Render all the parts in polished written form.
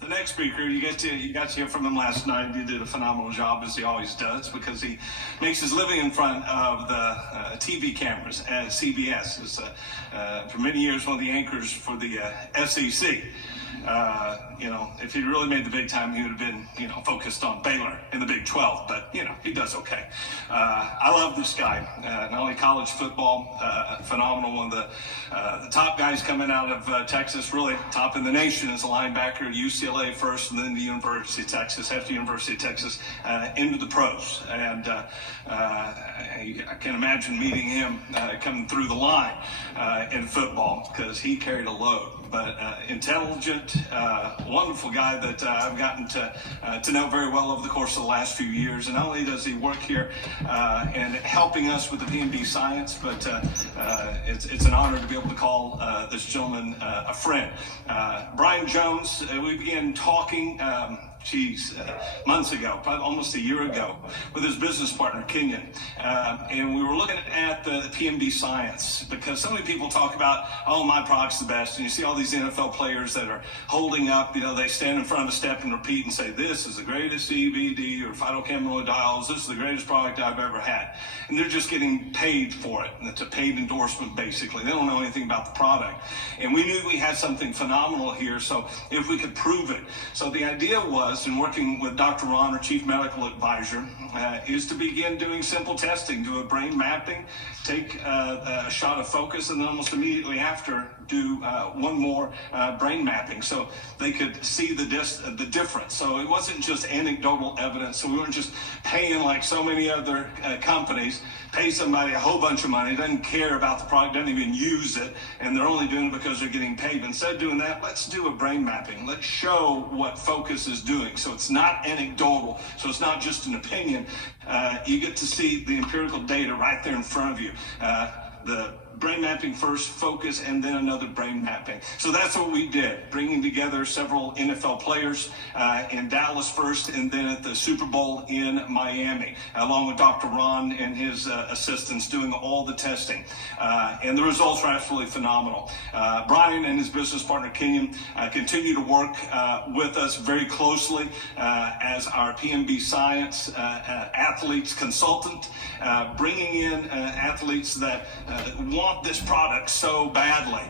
The next speaker, you got to hear from him last night. He did a phenomenal job, as he always does, because he makes his living in front of the TV cameras at CBS. Is for many years one of the anchors for the SEC. If he really made the big time, he would have been, focused on Baylor in the Big 12. But, he does okay. I love this guy. Not only college football, phenomenal, one of the top guys coming out of Texas, really top in the nation as a linebacker at UCLA first, and then the University of Texas, after University of Texas, into the pros. And I can imagine meeting him coming through the line in football, because he carried a load. But intelligent, wonderful guy that I've gotten to know very well over the course of the last few years. And not only does he work here and helping us with the P&B science, but it's an honor to be able to call this gentleman a friend. Brian Jones, we began talking months ago, probably almost a year ago, with his business partner, Kenyon. And we were looking at the PMB science, because so many people talk about, oh, my product's the best. And you see all these NFL players that are holding up, they stand in front of a step and repeat and say, this is the greatest CBD or phytocannabinoids. This is the greatest product I've ever had. And they're just getting paid for it. And it's a paid endorsement, basically. They don't know anything about the product. And we knew we had something phenomenal here, so if we could prove it. So the idea was, in working with Dr. Ron, our chief medical advisor, is to begin doing simple testing, do a brain mapping, take a shot of Focus, and then almost immediately after do one more brain mapping, so they could see the difference. So it wasn't just anecdotal evidence. So we weren't just paying like so many other companies, pay somebody a whole bunch of money, doesn't care about the product, doesn't even use it, and they're only doing it because they're getting paid. But instead of doing that, let's do a brain mapping. Let's show what Focus is doing. So it's not anecdotal, so it's not just an opinion. You get to see the empirical data right there in front of you. The brain mapping first, Focus, and then another brain mapping. So that's what we did, bringing together several NFL players in Dallas first, and then at the Super Bowl in Miami, along with Dr. Ron and his assistants doing all the testing. And the results were absolutely phenomenal. Brian and his business partner, Kenyon, continue to work with us very closely as our PMB Science athletes consultant, bringing in athletes that want this product so badly,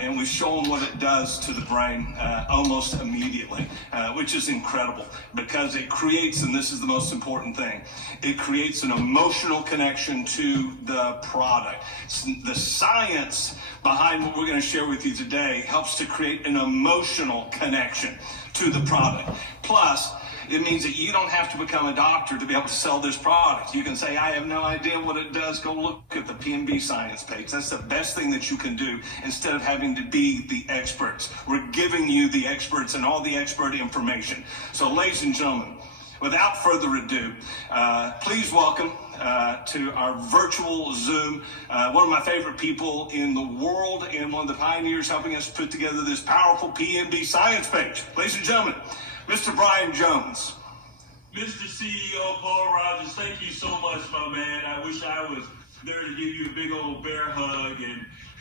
and we've shown what it does to the brain almost immediately, which is incredible, because it creates, and this is the most important thing, it creates an emotional connection to the product. The science behind what we're going to share with you today helps to create an emotional connection to the product. Plus, it means that you don't have to become a doctor to be able to sell this product. You can say, I have no idea what it does. Go look at the PMB science page. That's the best thing that you can do, instead of having to be the experts. We're giving you the experts and all the expert information. So, ladies and gentlemen, without further ado, please welcome to our virtual Zoom, one of my favorite people in the world, and one of the pioneers helping us put together this powerful PMB science page. Ladies and gentlemen, Mr. Brian Jones. Mr. CEO Paul Rogers, thank you so much, my man. I wish I was there to give you a big old bear hug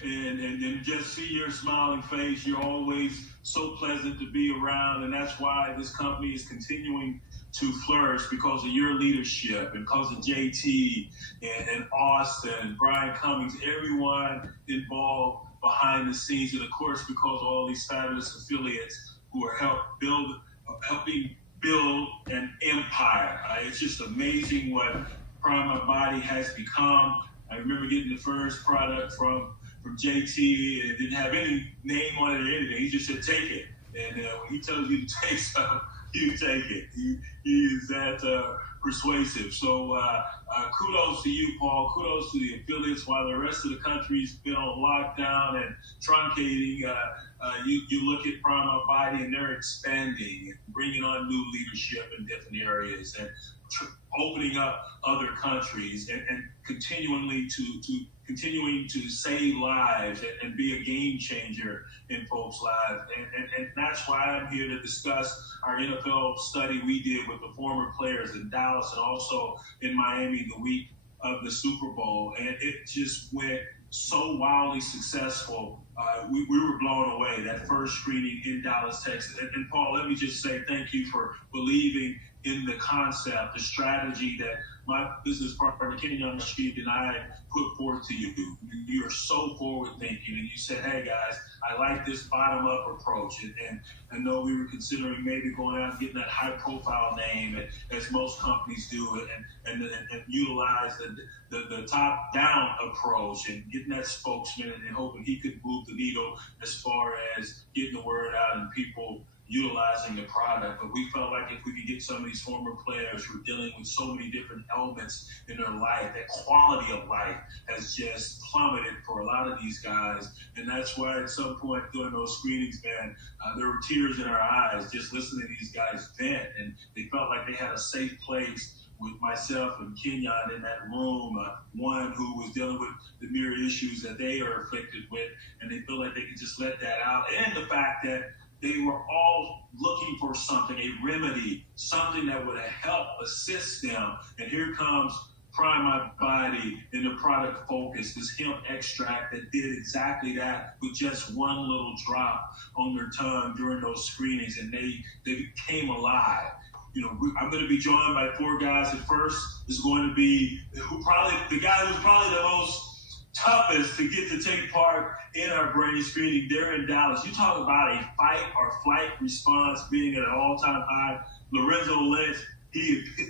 and just see your smiling face. You're always so pleasant to be around, and that's why this company is continuing to flourish, because of your leadership and because of JT and Austin, Brian Cummings, everyone involved behind the scenes, and of course because of all these fabulous affiliates who are helping build an empire. It's just amazing what Prime My Body has become. I remember getting the first product from JT, and it didn't have any name on it or anything. He just said, take it. And when he tells you to take something, you take it. He is that persuasive. So kudos to you, Paul. Kudos to the affiliates. While the rest of the country's been on lockdown and truncating, you look at Prime My Body, and they're expanding and bringing on new leadership in different areas and opening up other countries and continuing to save lives and be a game changer in folks' lives. And that's why I'm here to discuss our NFL study we did with the former players in Dallas and also in Miami the week of the Super Bowl. And it just went so wildly successful we were blown away that first screening in Dallas, Texas. And Paul, let me just say thank you for believing in the concept, the strategy that my business partner, Kenyon Rashid, and I put forth to you. You are so forward thinking, and you said, hey guys, I like this bottom up approach. And I know we were considering maybe going out and getting that high profile name, as most companies do, and utilize the top down approach and getting that spokesman and hoping he could move the needle as far as getting the word out and people utilizing the product. But we felt like if we could get some of these former players who are dealing with so many different elements in their life, that quality of life has just plummeted for a lot of these guys. And that's why at some point during those screenings, man, there were tears in our eyes just listening to these guys vent. And they felt like they had a safe place with myself and Kenyon in that room, one who was dealing with the myriad issues that they are afflicted with, and they feel like they could just let that out. And the fact that they were all looking for something, a remedy, something that would help assist them. And here comes Prime My Body in the product Focus, this hemp extract that did exactly that with just one little drop on their tongue during those screenings, and they came alive. You know, I'm going to be joined by 4 guys. At first is going to be the guy who's probably the most toughest to get to take part in our brain screening there in Dallas. You talk about a fight or flight response being at an all-time high. Lorenzo Lynch,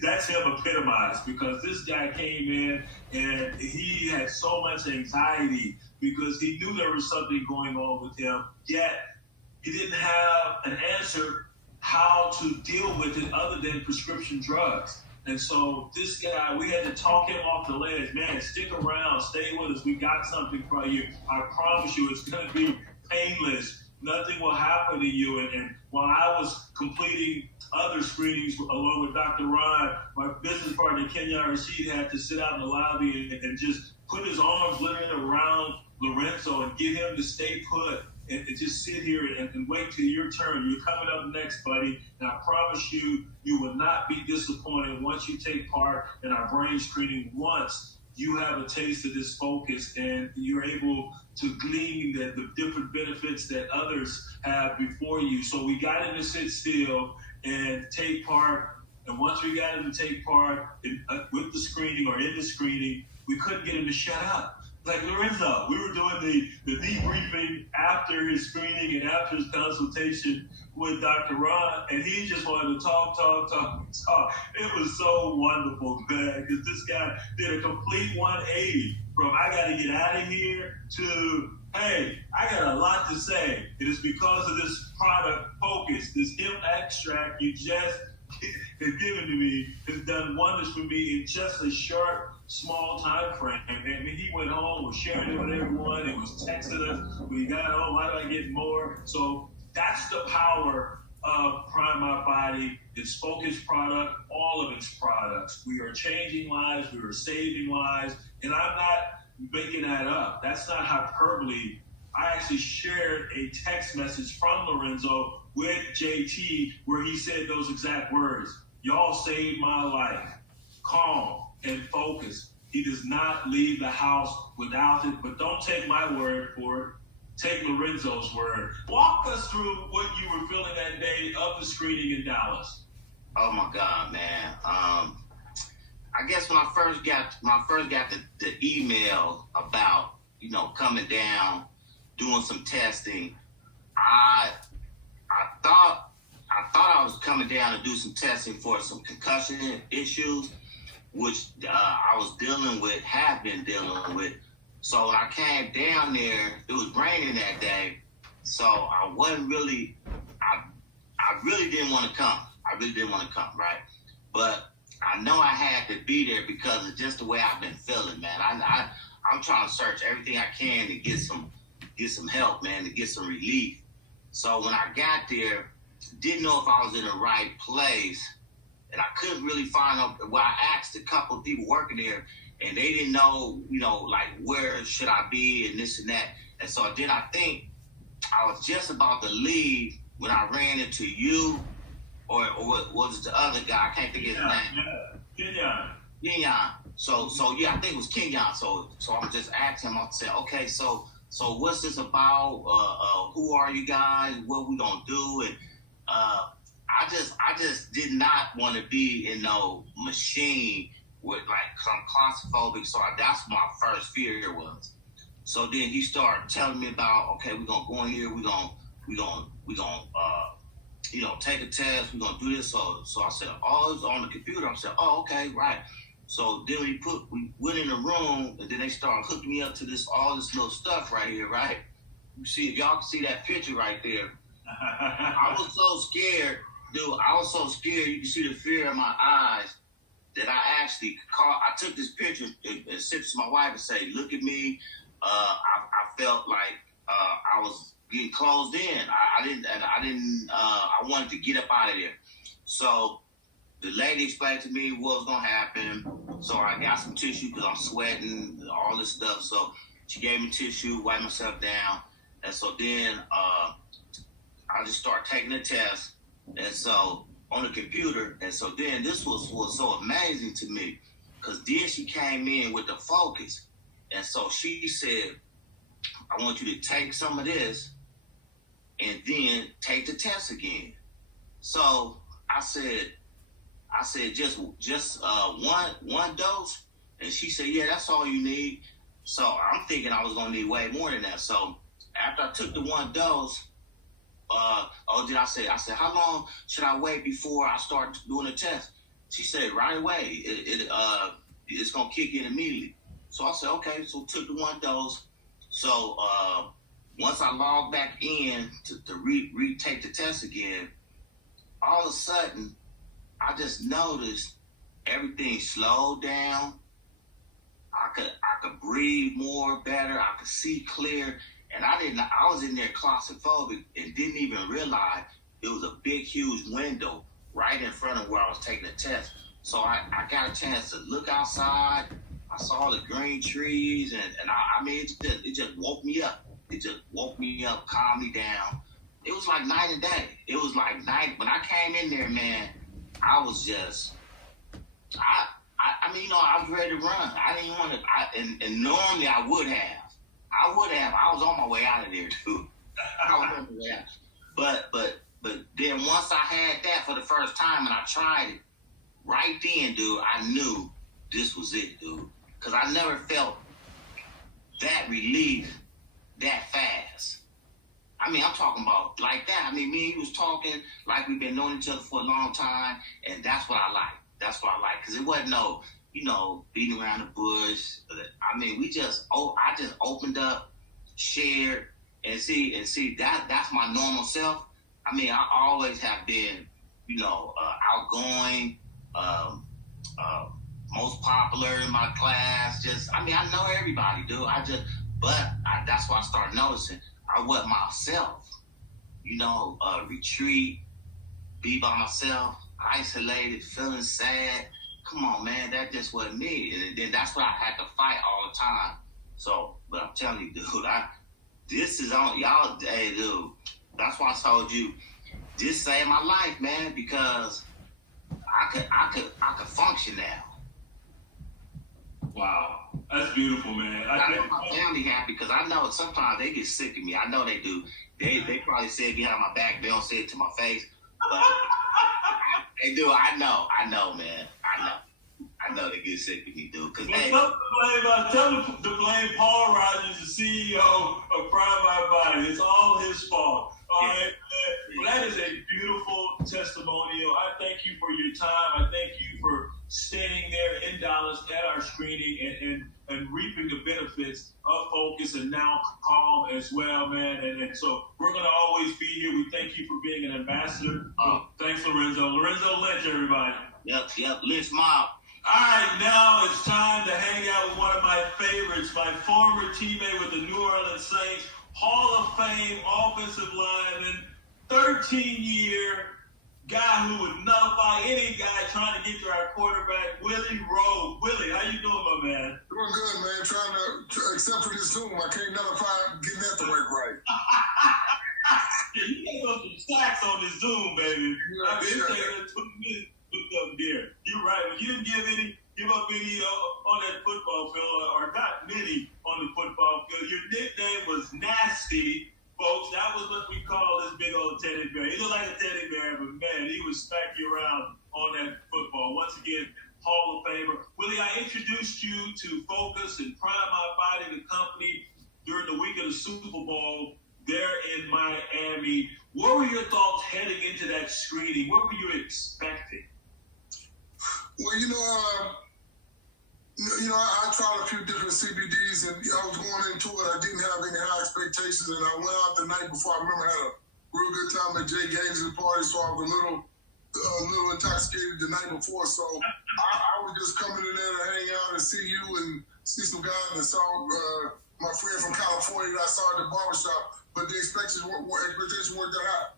that's him epitomized, because this guy came in and he had so much anxiety because he knew there was something going on with him, yet he didn't have an answer how to deal with it other than prescription drugs. And so this guy, we had to talk him off the ledge. Man, stick around, stay with us. We got something for you. I promise you it's going to be painless. Nothing will happen to you. And while I was completing other screenings along with Dr. Ron, my business partner, Kenyon Rashid, had to sit out in the lobby and just put his arms literally around Lorenzo and get him to stay put. And just sit here and wait till your turn. You're coming up next, buddy. And I promise you, you will not be disappointed once you take part in our brain screening. Once you have a taste of this Focus and you're able to glean the different benefits that others have before you. So we got him to sit still and take part. And once we got him to take part with the screening or in the screening, we couldn't get him to shut up. Like Lorenzo, we were doing the debriefing after his screening and after his consultation with Dr. Ron, and he just wanted to talk. It was so wonderful, man, because this guy did a complete 180 from I got to get out of here to, hey, I got a lot to say. It is because of this product Focus, this hemp extract you just has given to me, has done wonders for me in just a short, small time frame. And he went home, was sharing it with everyone, and was texting us when he got home, how do I get more? So that's the power of Prime My Body, its Focus product, all of its products. We are changing lives, we are saving lives, and I'm not making that up. That's not hyperbole. I actually shared a text message from Lorenzo with JT where he said those exact words. Y'all saved my life. Calm and focus. He does not leave the house without it, but don't take my word for it. Take Lorenzo's word. Walk us through what you were feeling that day of the screening in Dallas. Oh my God, man. I guess when I first got the email about, coming down, doing some testing, I thought I was coming down to do some testing for some concussion issues, which have been dealing with. So when I came down there, it was raining that day, so I really didn't want to come. Right? But I know I had to be there because of just the way I've been feeling, man. I'm trying to search everything I can to get some help, man, to get some relief. So when I got there, didn't know if I was in the right place, and I couldn't really find out. Well, I asked a couple of people working there, and they didn't know, like where should I be and this and that. And so then I think I was just about to leave when I ran into you, or was it the other guy? I can't think of his name. Kenyon. So yeah, I think it was Kenyon. So I'm just asking him. I said, okay, so So what's this about? Who are you guys? What we gonna do? And I just did not want to be in no machine with like some claustrophobic. So that's what my first fear was. So then he started telling me about, okay, we're gonna go in here, we're gonna take a test, we're gonna do this. So I said, oh, it's on the computer. I said, oh, okay, right. So then we went in the room, and then they started hooking me up to all this little stuff right here, right? You see, if y'all can see that picture right there. I was so scared, dude. I was so scared. You can see the fear in my eyes that I actually I took this picture and sent it to my wife and say, look at me. I felt like I was getting closed in. I wanted to get up out of there. So the lady explained to me what was going to happen. So I got some tissue because I'm sweating, all this stuff. So she gave me tissue, wiped myself down. And so then I just started taking the test. And so on the computer. And so then this was so amazing to me because then she came in with the Focus. And so she said, I want you to take some of this and then take the test again. So I said, just one dose? And she said, yeah, that's all you need. So I'm thinking I was gonna need way more than that. So after I took the one dose, I said, how long should I wait before I start doing the test? She said, right away. It's gonna kick in immediately. So I said, okay. So took the one dose. So once I logged back in to retake the test again, all of a sudden, I just noticed everything slowed down. I could breathe more better. I could see clear. And I was in there claustrophobic and didn't even realize it was a big, huge window right in front of where I was taking the test. So I got a chance to look outside. I saw the green trees, and it just woke me up. It just woke me up, calmed me down. It was like night and day. It was like night. When I came in there, man, I was just, I was ready to run. I didn't want to, and normally I would have. I was on my way out of there too. I was on my way out. But then once I had that for the first time and I tried it, right then, dude, I knew this was it, dude. Because I never felt that relief that fast. I mean, I'm talking about like that. I mean, me and you was talking like we've been knowing each other for a long time, and that's what I like. That's what I like. Because it wasn't no, beating around the bush. I mean, I just opened up, shared, and see that's my normal self. I mean, I always have been, outgoing, most popular in my class. I know everybody, dude. That's why I started noticing I wasn't myself. Retreat, be by myself, isolated, feeling sad. Come on, man, that just wasn't me. And then that's what I had to fight all the time. So, but I'm telling you, dude, this is on y'all. Hey, dude, that's why I told you this saved my life, man, because I could function now. Wow, that's beautiful, man. I make my family happy because I know sometimes they get sick of me. I know they do. They probably say it behind my back. They don't say it to my face, but they do. I know, man. I know they get sick of me, dude. Cause tell them to blame Paul Rogers, the CEO of Prime My Body. It's all his fault. All right, man. Well, that is a beautiful testimonial. I thank you for your time. I thank you for staying there in Dallas at our screening and reaping the benefits of Focus and now Calm as well, man. And so we're going to always be here. We thank you for being an ambassador. Thanks, Lorenzo. Lorenzo Lynch, everybody. Yep. Lynch Mob. All right, now it's time to hang out with one of my favorites, my former teammate with the New Orleans Saints, Hall of Fame offensive lineman, 13-year guy who would nullify any guy trying to get to our quarterback, Willie Rowe. Willie, how you doing, my man? Doing good, man. Trying to except for this Zoom, I can't nullify getting that to work right. You got some stacks on this Zoom, baby. I've been taking 2 minutes to look up there. You're right. When you didn't give up any on that football field, or not many on the football field, your nickname was bear. He looked like a teddy bear, but man, he would smack you around on that football. Once again, Hall of Famer. Willie, I introduced you to Focus and Prime My Body, the company, during the week of the Super Bowl there in Miami. What were your thoughts heading into that screening? What were you expecting? Well, I tried a few different CBDs, and I was going into it. I didn't have any high expectations, and I went out the night before. I remember I had a real good time at Jay Gaines' party, so I was a little intoxicated the night before. So I was just coming in there to hang out and see you and see some guys, and saw my friend from California that I saw at the barbershop. But the expectations weren't that high.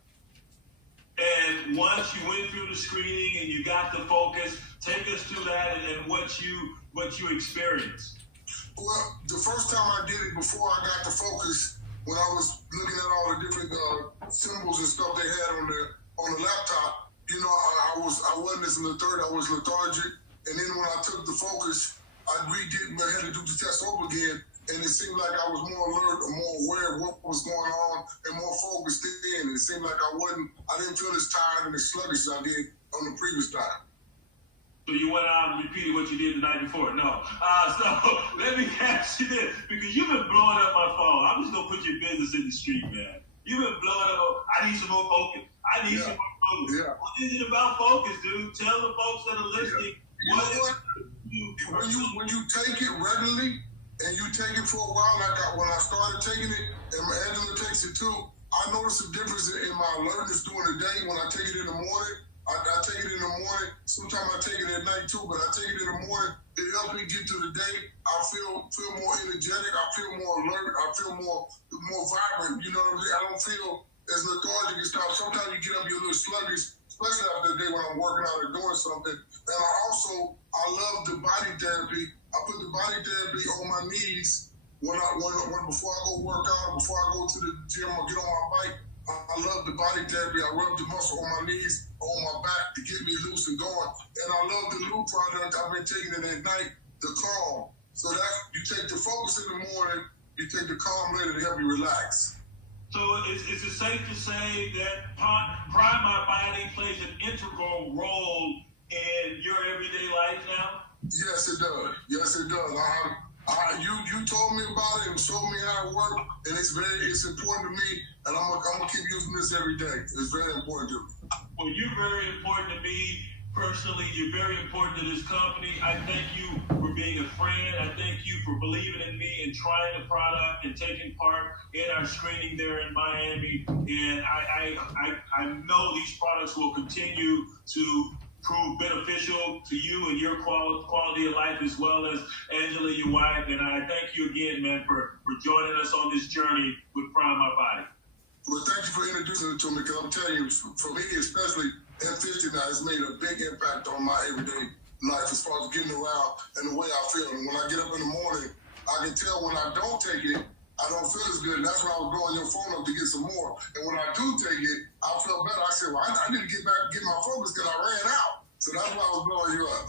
And once you went through the screening and you got the Focus, take us through that and what you experienced. Well, the first time I did it, before I got the Focus, when I was looking at all the different symbols and stuff they had on the laptop, I wasn't as lethargic. I was lethargic, and then when I took the Focus, I had to do the test over again, and it seemed like I was more alert, or more aware of what was going on, and more focused in. It seemed like I didn't feel as tired and as sluggish as I did on the previous time. So you went out and repeated what you did the night before? No. So let me ask you this, because you've been blowing up my phone. I'm just going to put your business in the street, man. You've been blowing up. I need some more Focus. I need some more Focus. Yeah. What is it about Focus, dude? Tell the folks that are listening. When you take it regularly, and you take it for a while, when I started taking it, and Angela takes it too, I noticed a difference in my alertness during the day. When I take it in the morning, I take it in the morning. Sometimes I take it at night too, but I take it in the morning. It helps me get through the day. I feel more energetic. I feel more alert. I feel more vibrant. You know what I'm saying? I don't feel as lethargic and stuff. Sometimes you get up, you're a little sluggish, especially after the day when I'm working out or doing something. And I love the body therapy. I put the body therapy on my knees when before I go work out, before I go to the gym or get on my bike. I love the body therapy. I rub the muscle on my knees, on my back to get me loose and going. And I love the new product I've been taking it at night, the Calm. So that you take the Focus in the morning, you take the Calm later to help you relax. So is it safe to say that Prime My Body plays an integral role in your everyday life now? Yes, it does. Yes, it does. You told me about it and showed me how it works, and it's important to me, and I'm gonna keep using this every day. It's very important to me. Well, you're very important to me personally. You're very important to this company. I thank you for being a friend. I thank you for believing in me and trying the product and taking part in our screening there in Miami. And I know these products will continue to prove beneficial to you and your quality of life, as well as Angela, your wife. And I thank you again, man, for joining us on this journey with Prime My Body. Well, thank you for introducing it to me, because I'm telling you, for me especially, F50 now has made a big impact on my everyday life as far as getting around and the way I feel. And when I get up in the morning, I can tell when I don't take it, I don't feel as good. And that's when I was blowing your phone up to get some more. And when I do take it, I feel better. I said, well, I need to get back and get my Focus because I ran out. So that's why I was blowing you up.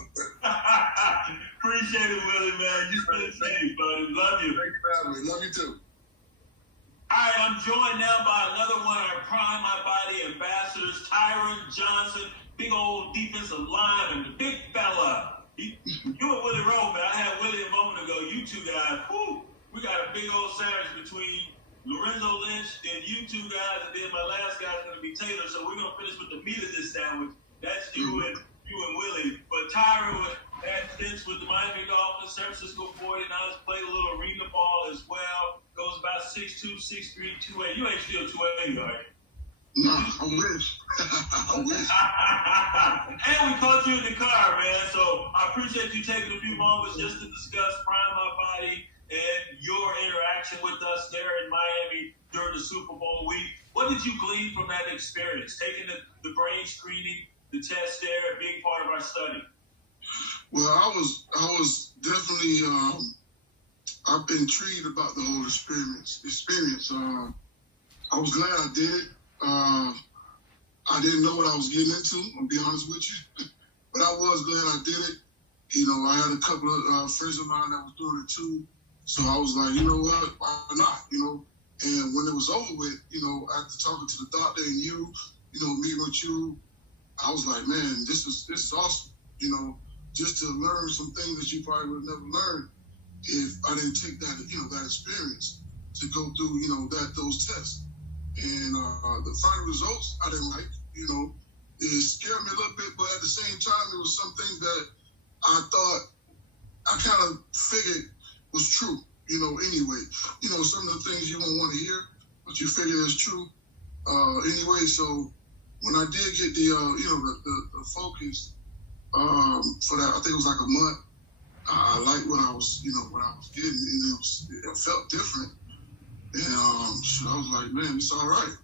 Appreciate it, Willie, man. You stay safe, buddy. Love you. Thank you for having me. Love you too. All right, I'm joined now by another one of our Prime My Body ambassadors, Tyron Johnson, big old defensive lineman, the big fella. You and Willie roll, man. I had Willie a moment ago. You two guys, we got a big old sandwich between Lorenzo Lynch and you two guys, and then my last guy's going to be Taylor. So we're going to finish with the meat of this sandwich. That's you and Willie. But Tyron had stints with the Miami Dolphins, San Francisco 49ers, played a little arena ball as well. Goes about 6'2", 6'3", 2'8". You ain't still 2'8", right? No, I wish. I wish. And we caught you in the car, man. So I appreciate you taking a few moments just to discuss Prime My Body and your interaction with us there in Miami during the Super Bowl week. What did you glean from that experience, taking the brain screening, the test there, being part of our study? Well, I was definitely I've been intrigued about the whole experience. I was glad I did it. I didn't know what I was getting into, I'll be honest with you. But I was glad I did it. You know, I had a couple of friends of mine that was doing it too. So I was like, you know what, why not, you know? And when it was over with, you know, after talking to the doctor and you, meeting with you, I was like, man, this is awesome. Just to learn some things that you probably would have never learned if I didn't take that, that experience to go through, those tests. And the final results I didn't like. It scared me a little bit, but at the same time, it was something that I thought I kind of figured was true. Anyway, some of the things you won't want to hear, but you figure it's true. Anyway, so when I did get the focus for that, I think it was like a month. I liked what I was getting, and it felt different. And so I was like, man, it's all right.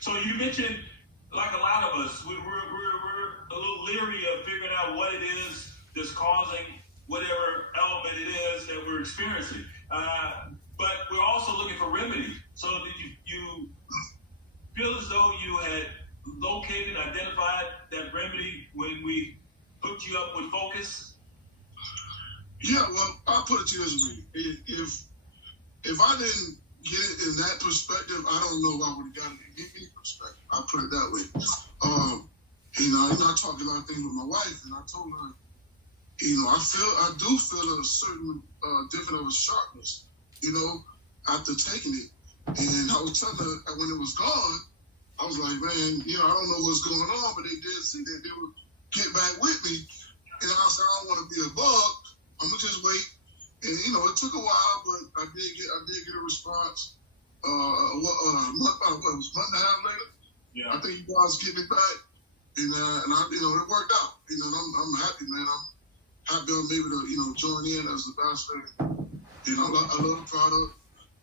So you mentioned, like a lot of us, we're a little leery of figuring out what it is that's causing whatever element it is that we're experiencing. But we're also looking for remedy. So did you feel as though you had located, identified that remedy when we hooked you up with Focus? Yeah, well, I'll put it to you this way. If I didn't get it in that perspective, I don't know if I would have gotten it in any perspective. I'll put it that way. I talked a lot of things with my wife, and I told her, I do feel a certain different of a sharpness, after taking it. And I was telling her when it was gone, I was like, man, I don't know what's going on, but they did say that they would get back with me. And I said, I don't want to be a bug. I'm gonna just wait. And it took a while, but I did get a response. A month and a half later. Yeah. I think you guys get me back, and it worked out. And I'm happy, man. I'm happy I'm able to join in as the ambassador. I love the product.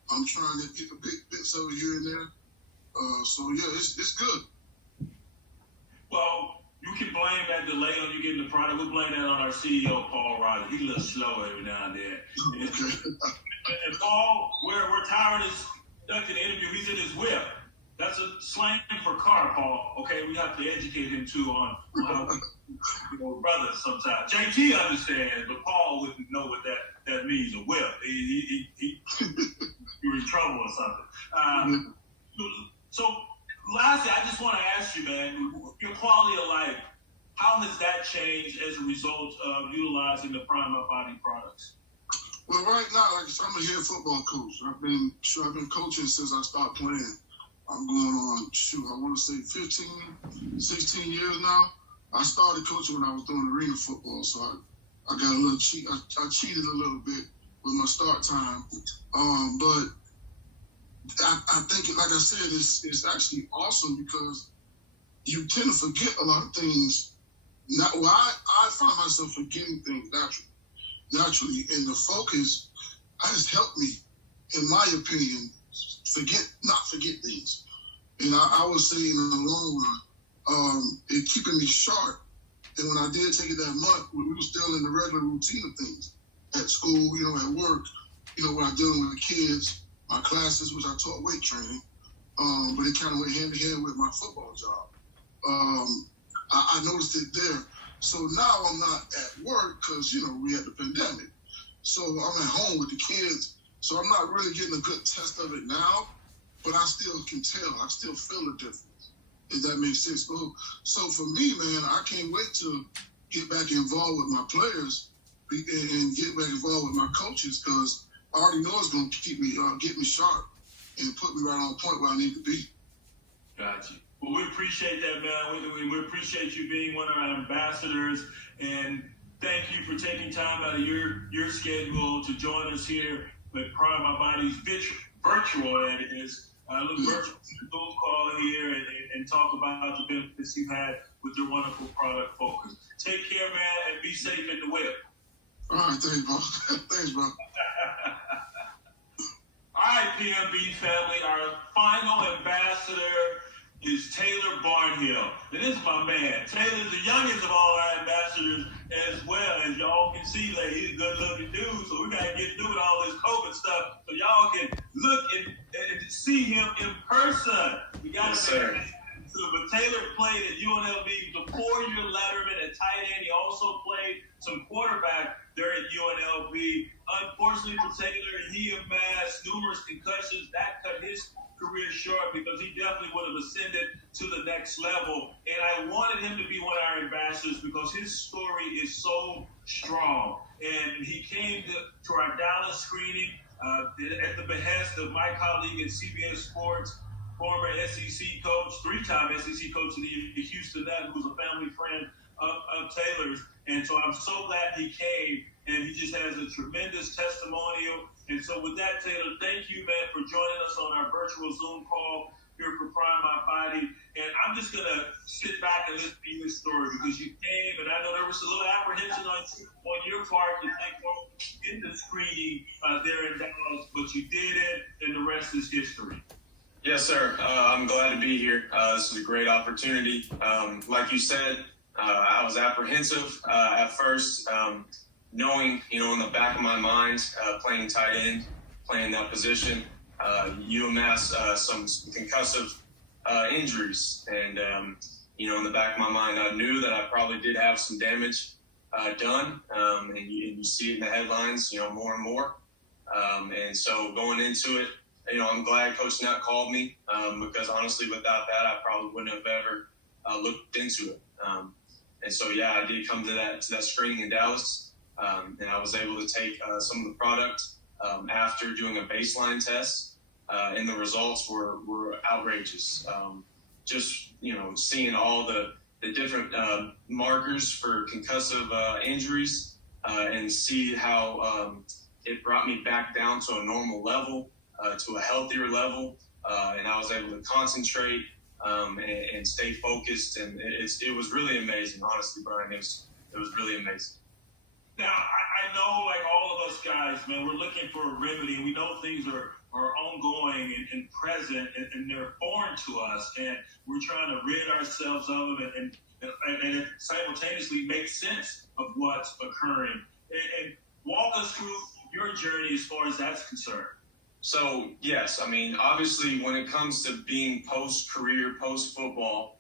I'm trying to get the big bits over here and there. So yeah, it's good. Well, you can blame that delay on you getting the product. We blame that on our CEO, Paul Rogers. He's a little slow every now and then. Okay. And Paul, we're tired of conducting the interview. He's in his whip. That's a slang for car, Paul. Okay, we have to educate him too on how brothers sometimes. JT understands, but Paul wouldn't know what that means. A whip. You're in trouble or something. So lastly, I just want to ask you, man, your quality of life, how has that changed as a result of utilizing the Prime My Body products? Well, right now, like I said, I'm a head football coach. I've been coaching since I started playing. I'm going on, I want to say 15, 16 years now. I started coaching when I was doing arena football, so I got a little I cheated a little bit with my start time. But I think, like I said, it's actually awesome because you tend to forget a lot of things. I find myself forgetting things naturally, and the Focus has helped me, in my opinion, not forget things. And I would say in the long run, it keeping me sharp. And when I did take it that month, we were still in the regular routine of things at school, at work, when I'm dealing with the kids, my classes, which I taught weight training, but it kind of went hand in hand with my football job. I noticed it there. So now I'm not at work because, we had the pandemic. So I'm at home with the kids. So I'm not really getting a good test of it now, but I still can tell. I still feel the difference, if that makes sense. So for me, man, I can't wait to get back involved with my players and get back involved with my coaches because I already know it's going to keep me, get me sharp and put me right on point where I need to be. Gotcha. Well, we appreciate that, man. We appreciate you being one of our ambassadors, and thank you for taking time out of your schedule to join us here with Prime My Body's virtual, that is. Virtual Zoom call here and talk about the benefits you had with your wonderful product Focus. Take care, man, and be safe in the web. All right, thanks, bro. Thanks, bro. All right, PMB family, our final ambassador is Taylor Barnhill. And this is my man. Taylor's the youngest of all our ambassadors as well. As y'all can see, like, he's a good-looking dude, so we got to get through all this COVID stuff so y'all can look and see him in person. We got to make it. But Taylor played at UNLV. He was a four-year letterman at tight end. He also played some quarterback there at UNLV. Unfortunately for Taylor, he amassed numerous concussions. That cut his career short because he definitely would have ascended to the next level. And I wanted him to be one of our ambassadors because his story is so strong. And he came to our Dallas screening at the behest of my colleague at CBS Sports, former SEC coach, three-time SEC coach of the Houston Nutt, who was a family friend of Taylor's. And so I'm so glad he came, and he just has a tremendous testimonial. And so with that, Taylor, thank you, man, for joining us on our virtual Zoom call here for Prime My Body. And I'm just going to sit back and listen to your story because you came, and I know there was a little apprehension on your part to take part in the screening there in Dallas, but you did it, and the rest is history. Yes, sir. I'm glad to be here. This is a great opportunity. Like you said, I was apprehensive at first, knowing, in the back of my mind, playing tight end, playing that position, you amass some concussive injuries. And, in the back of my mind, I knew that I probably did have some damage done, and you see it in the headlines, more and more. And so going into it, I'm glad Coach Nutt called me because honestly, without that, I probably wouldn't have ever looked into it. And so, yeah, I did come to that screening in Dallas, and I was able to take some of the product after doing a baseline test, and the results were outrageous. Just, seeing all the different markers for concussive injuries and see how it brought me back down to a normal level, to a healthier level, and I was able to concentrate and stay focused, and it was really amazing, honestly, Brian. It was really amazing. Now, I know, like all of us guys, man, we're looking for a remedy, and we know things are ongoing and present, and they're foreign to us, and we're trying to rid ourselves of them and simultaneously make sense of what's occurring. And walk us through your journey as far as that's concerned. So, yes, obviously when it comes to being post-career, post-football,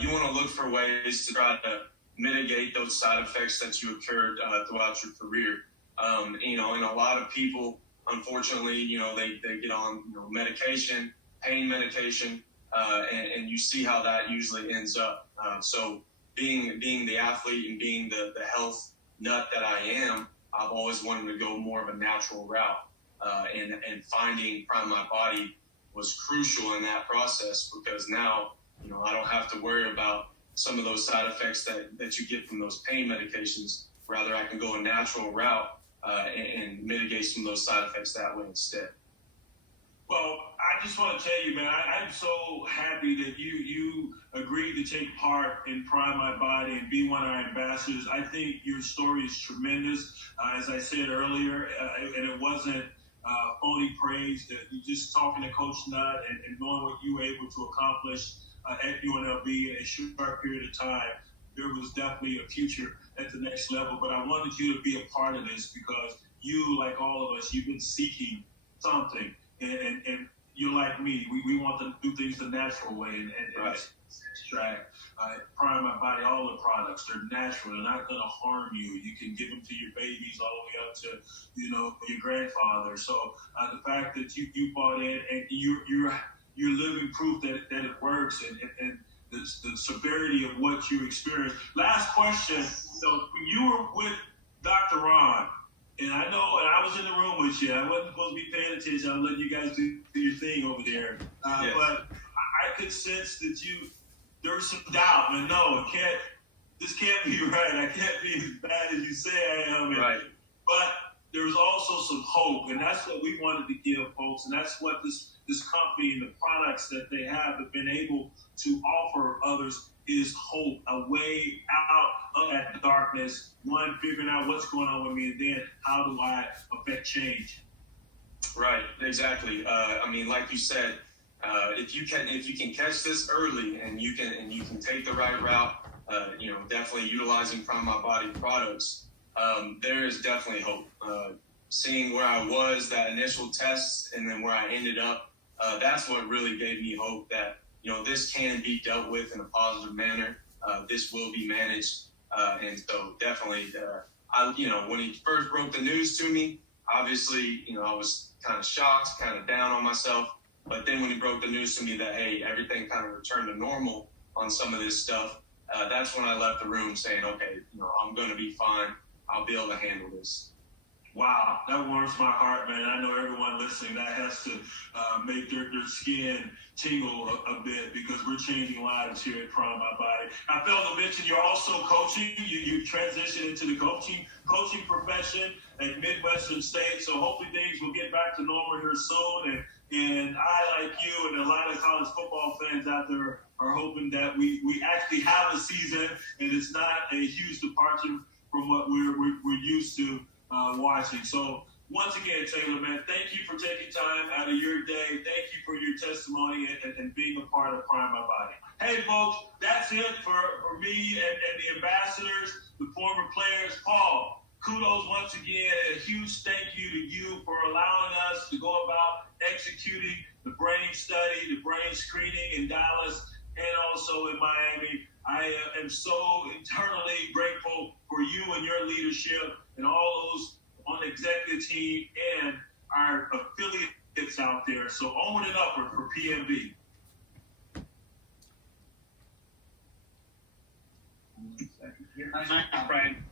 you want to look for ways to try to mitigate those side effects that you occurred throughout your career. And a lot of people, unfortunately, they get on medication, pain medication, and you see how that usually ends up. So being the athlete and being the health nut that I am, I've always wanted to go more of a natural route. And finding Prime My Body was crucial in that process because now, I don't have to worry about some of those side effects that you get from those pain medications. Rather, I can go a natural route and mitigate some of those side effects that way instead. Well, I just want to tell you, man, I'm so happy that you agreed to take part in Prime My Body and be one of our ambassadors. I think your story is tremendous. As I said earlier, and it wasn't phony praise, that you just talking to Coach Nutt and knowing what you were able to accomplish at UNLV in a short period of time, there was definitely a future at the next level. But I wanted you to be a part of this because you, like all of us, you've been seeking something. And you're like me. We want to do things the natural way. And right. Extract, Prime My Body, all the products, they're natural. They're not going to harm you. You can give them to your babies all the way up to, your grandfather. So the fact that you bought in and you're living proof that it works and the severity of what you experienced. Last question. So when you were with Dr. Ron, and I know, and I was in the room with you. I wasn't supposed to be paying attention. I was letting you guys do your thing over there. Yes. But I could sense that there was some doubt. And no, this can't be right. I can't be as bad as you say I am. Right. But there was also some hope, and that's what we wanted to give folks, and that's what this company and the products that they have been able to offer others is hope, a way out of that darkness, one, figuring out what's going on with me, and then how do I affect change? Right, exactly. Like you said, if you can catch this early and you can take the right route, definitely utilizing Prime My Body products, there is definitely hope. Seeing where I was, that initial test, and then where I ended up, that's what really gave me hope that, this can be dealt with in a positive manner. This will be managed. And so definitely, when he first broke the news to me, obviously, I was kind of shocked, kind of down on myself. But then when he broke the news to me that, hey, everything kind of returned to normal on some of this stuff, that's when I left the room saying, okay, I'm going to be fine. I'll be able to handle this. Wow, that warms my heart, man. I know everyone listening, that has to make their skin tingle a bit, because we're changing lives here at Prime My Body. I failed to mention you're also coaching. You've transitioned into the coaching profession at Midwestern State, so hopefully things will get back to normal here soon. And I, like you and a lot of college football fans out there, are hoping that we actually have a season and it's not a huge departure from what we're used to watching. So once again, Taylor, man, thank you for taking time out of your day. Thank you for your testimony and being a part of Prime My Body. Hey, folks, that's it for me and the ambassadors, the former players. Paul, kudos once again. A huge thank you to you for allowing us to go about executing the brain study, the brain screening in Dallas and also in Miami. I am so eternally grateful for you and your leadership and all those on the executive team and our affiliates out there. So onward and upward for PMB. Thanks, Brian.